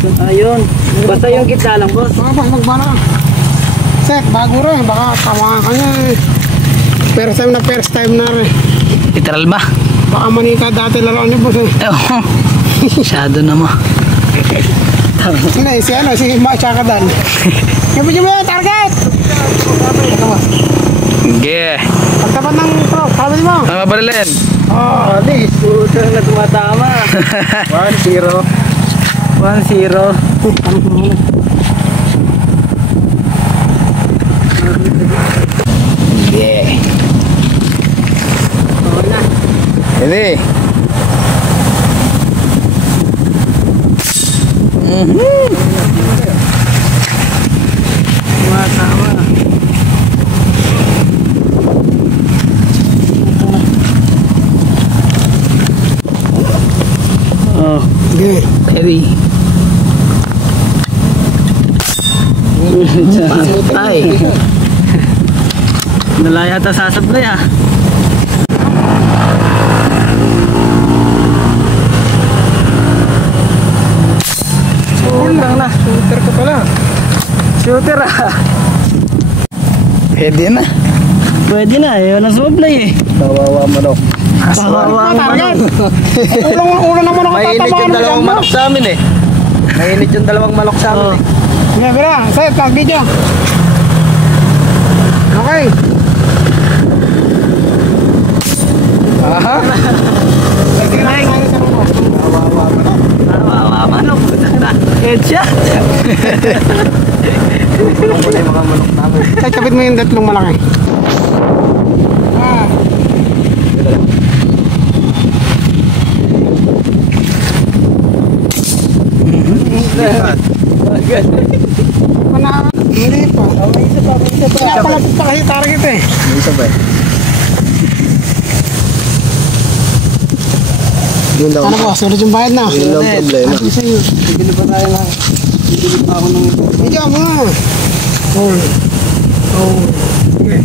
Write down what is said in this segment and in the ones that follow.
Ayun. Basta yung gitna lang, boss. Baka boss, magbala ka. Set, bago rin. Baka tawa ka niya eh. First time na rin. Literal ba? Baka manika dati laruan niyo boss eh. Oo. Masyado na mo. Hindi, si Machaka Dan. Kapit mo target! Sige. Pagtapat ng pro, sabi mo. Ano mabalilin? Oh, alis. Puto na tumatama. 1-0. 1-0. Sige. Oo na. Hindi. Tumatama. Oh, Okay. ready. Ay. nalaya ta sasablay ah. Lang na. Shooter ko pala. Shooter ah. Pwede na. Pwede na eh. Walang sumablay eh. Kawawa manok. Kawawa Target. manok. Ulo naman ako Mainit tatamaan yung mo dalawang dyan, manok sa amin eh. Mainit yung dalawang manok sa amin Oh. eh. Hindi, bira. Set, video. Okay. Aha. Kawawa manok. Headshot. Tulong ko na yung mga manok namin. Ay, kapit mo yung tatlong malaki. Ah. Hindi pa. Pinapalapit pa kasi target eh. May isa ba eh? Yun daw. Ano po, sunod yung bayad na. Yun lang problema. Sabi sa'yo. Bibili pa tayo na. Bibili pa ako ng... Video mo. Oh. Oh. Okay.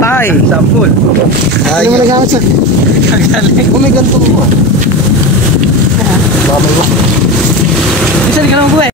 Ay! Sampul. Ano mo nagamit sa... Kung may ganito mo. Isa, di ka naman buhay.